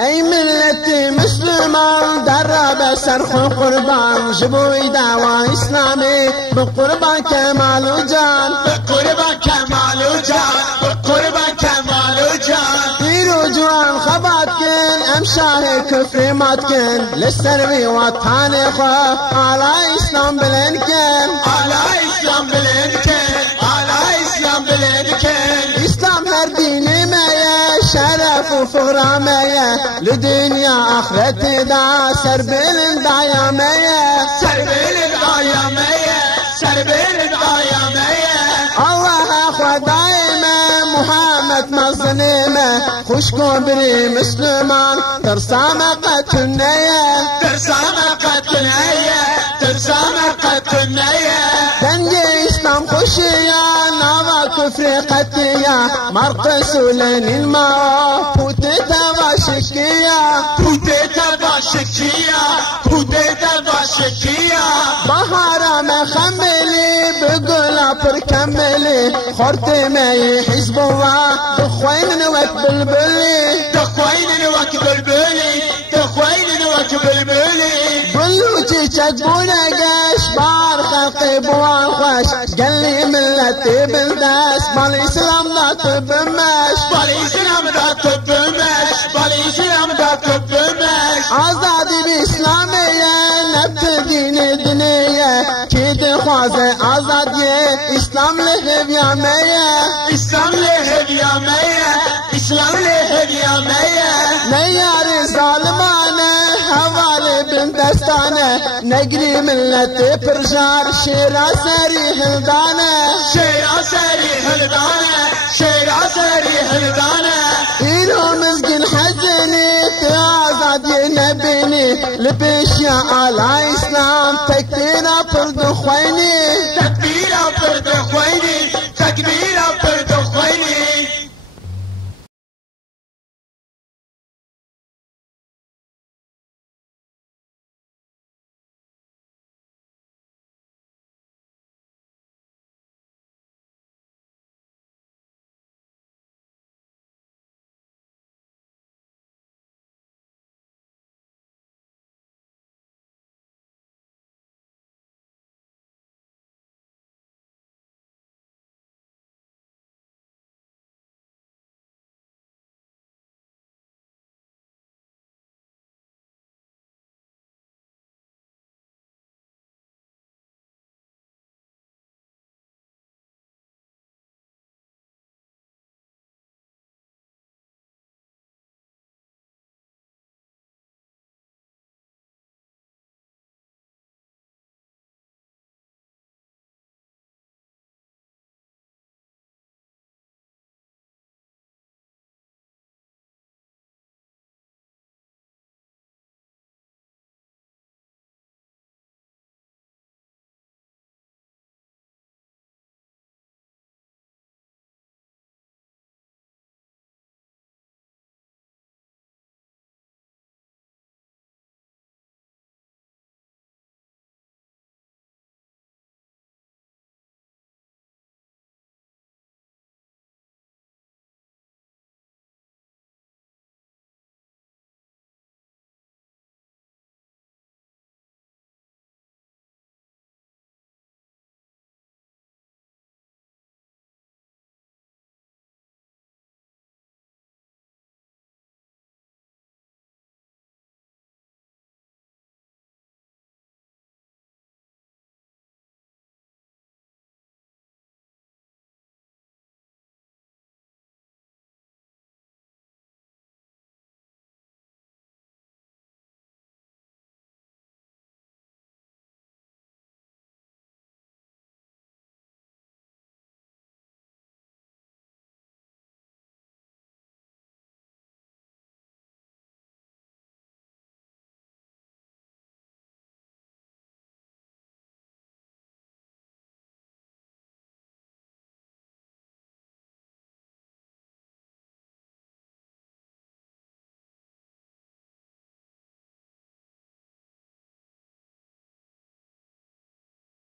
ای ملت مسلمان در بسرخ قربان جبوی دعوا اسلامی بقربان کمال و جان بقربان کمال و جان بقربان کمال و جان پیرو جوان خبات کن امشاه کفر مات کن لسروی وطن خواه آلا اسلام بلند کن آلا اسلام بلند کن آلا اسلام بلند کن اسلام هر دین شرف و فغرامه لدنیا آخرت دا سر بلند آیامه سر بلند آیامه سر بلند آیامه الله خدای محمد مظلمه خوش کن بری مسلمان ترسام قتلنه ترسام قتلنه ترسام قتلنه دنج اسلام خوشیا نوا کفر قتیا مرقس لنین ما پوتتا واشکیا پوتتا واشکیا پوتتا واشکیا بهارم خملی بگلا پر کملی خورتمی حزب الله دخوین نوک بلبلی دخوین نوک بلبلی دخوین نوک بلبلی بلوچی چجبونگش بار خلق بوان خوش قلی ملتی بلدس مال اسلام دا تبمش مال اسلام دا تبمش مال اسلام دا تبمش آزادی بی اسلامیه نبت دین دنیه کی دخوازه آزادیه اسلام لحویامیه اسلام لحویامیه اسلام لحویامیه نیاری ظالمانه حوالی بن دستانه نگری ملت پرجار شیرا سری هلدانه شیرا سری هلدانه شیرا سری هلدانه ایرو مزگن حزنی تی آزادی نبینی لبیش یا آلا اسلام تکبیرا پر دخوینی تکبیرا پر دخوینی